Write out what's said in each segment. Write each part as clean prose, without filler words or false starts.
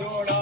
જોડા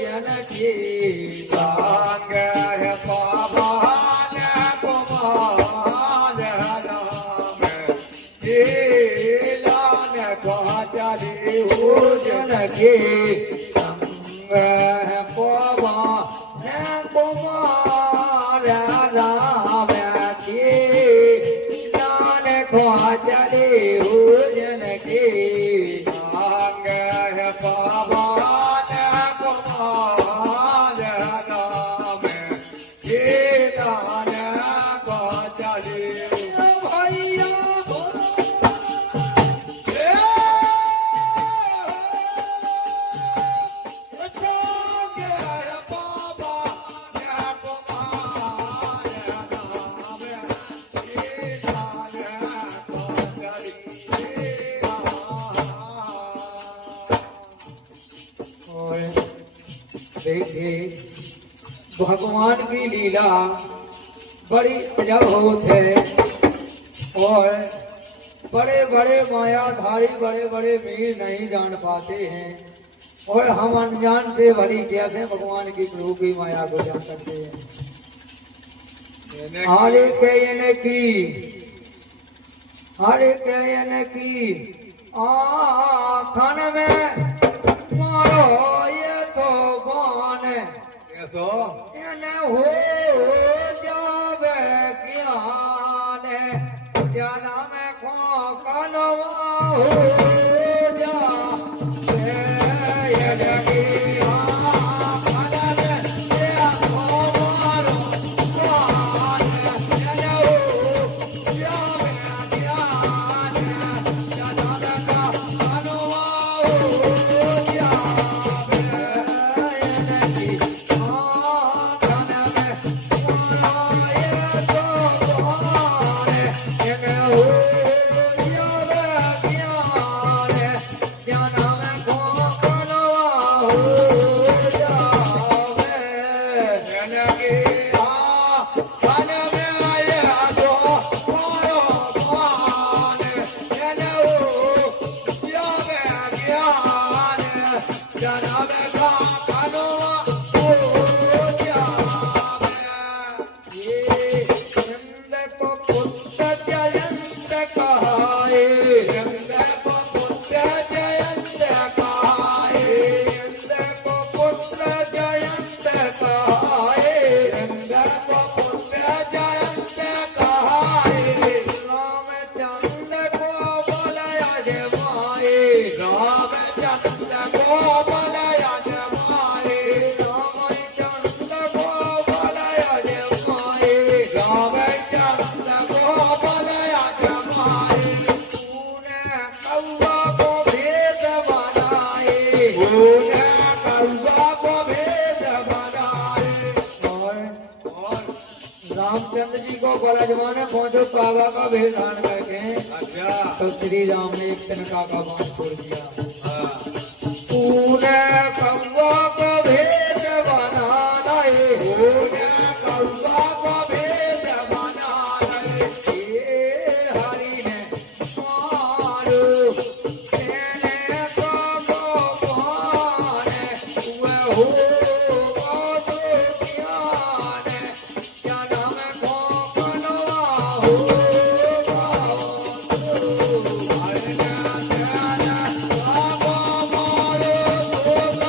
जनकी सांग है पावन कुमार राम लीलान को चली हो जनकी संग है पवन कुमार राम की लाल को चले हो जनकी सांग है पावन कुमार राम लीलान को चली भैया और देखिए भगवान की लीला बड़ी अजब होत है और बड़े बड़े मायाधारी बड़े बड़े वीर नहीं जान पाते हैं और हम अनजान से भली कैसे भगवान की प्रभु की माया को जान सकते हैं। हरे कहने की हरे कहने की आखन में मारो ये तो कौन कैसो हो जावे ज्ञान जना में खो कलवा हो जा ये लगी रामचंद्र जी को बड़ा जमाना पहुंचो कागा का भेद धारण करके अच्छा तो श्री राम ने एक तिनका का बाण छोड़ दिया। हाँ पूरे कौवा को भेद बनाना पूरे कौवा को भेद बनाना हरि ने मारो तेने को बाण वह हो Oh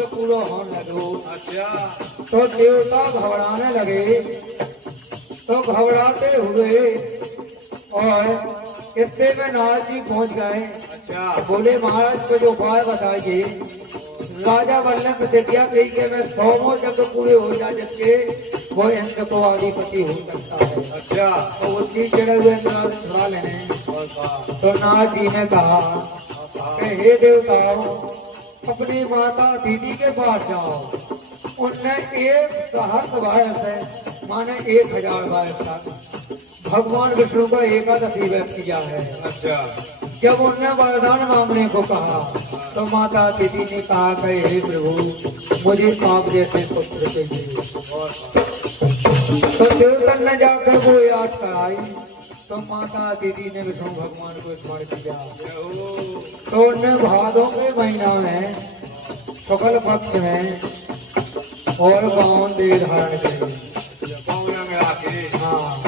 वक्त पूरा होने दो। अच्छा तो देवता घबराने लगे। तो घबराते हुए और इतने में नारद जी पहुंच गए। अच्छा बोले महाराज को जो उपाय बताइए। राजा वल्लभ प्रतिज्ञा कही कि मैं 100 जग पूरे हो जाए जिसके वो इंद्र को अधिपति हो सकता है। अच्छा तो उसी चढ़े हुए इंद्र छुड़ा लेने। तो नारद जी ने कहा कि हे देवताओं, अपनी माता दीदी के पास जाओ। उनने 1 वर्ष है माने 1000 वर्ष तक भगवान विष्णु का एकादशी व्रत किया है। अच्छा जब उनने वरदान मांगने को कहा तो माता दीदी ने कहा कि हे प्रभु, मुझे आप जैसे पुत्र चाहिए। तो देवतन ने जाकर वो याद कराई। तो माता दीदी ने विष्णु भगवान को स्मरण किया। तो उनने भादों के महीना में शुक्ल पक्ष में और बावन देव धारण करे। पाँव में आके हाँ,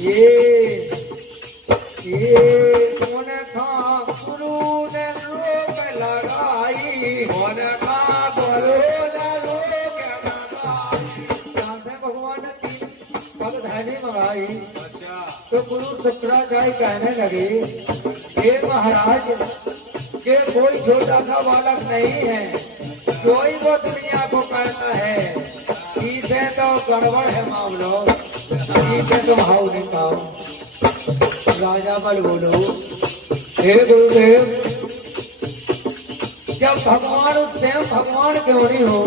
ये उनका गुरु ने रोक लगाई। उनका गुरु ने रोक लगाई। जहाँ से भगवान ने 3 पग धैर्य मंगाई। अच्छा तो गुरु शुक्राचार्य कहने लगे, हे महाराज, ये कोई छोटा सा बालक नहीं है, जो ही वो दुनिया को करता है। इसे तो गड़बड़ है मामलो, इसे तुम हाउ नहीं पाओ। राजा बल बोलो, हे गुरुदेव, जब भगवान स्वयं भगवान क्यों नहीं हो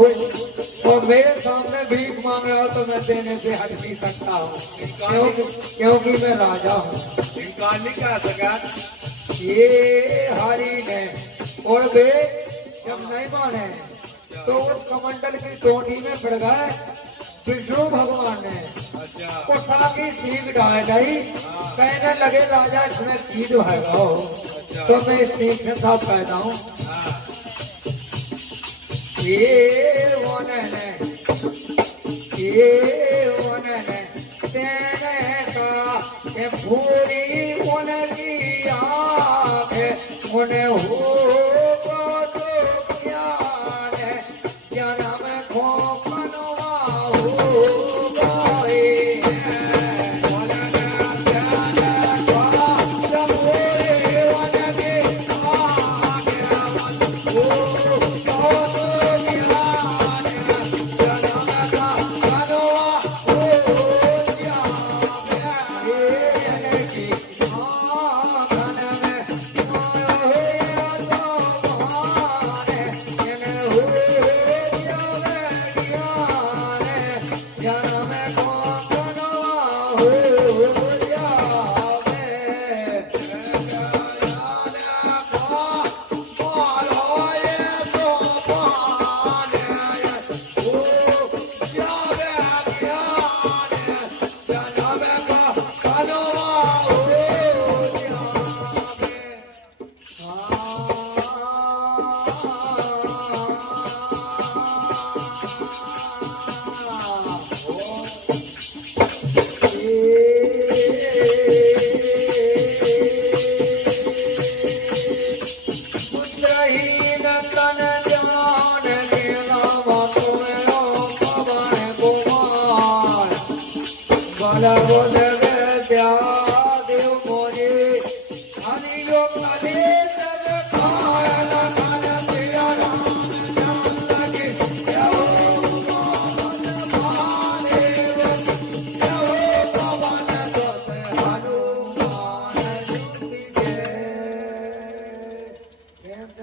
और मेरे सामने भीख मांग रहा हो तो मैं देने से हट नहीं सकता हूँ, क्योंकि मैं राजा हूँ। इनकार नहीं कर सका। ये हरि ने और वे जब नहीं माने तो उस कमंडल की टोटी में पड़ गए। विष्णु भगवान ने अच्छा उठा की सीख डाल दी। कहने लगे, राजा इसमें सीध भरगाओ। तो मैं इस सीख से साफ कहता हूँ, ये उन्होंने तेने का ये पूरी उनकी आँख उन्हें हो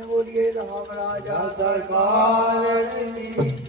बोलिए राम राजा सरकार की।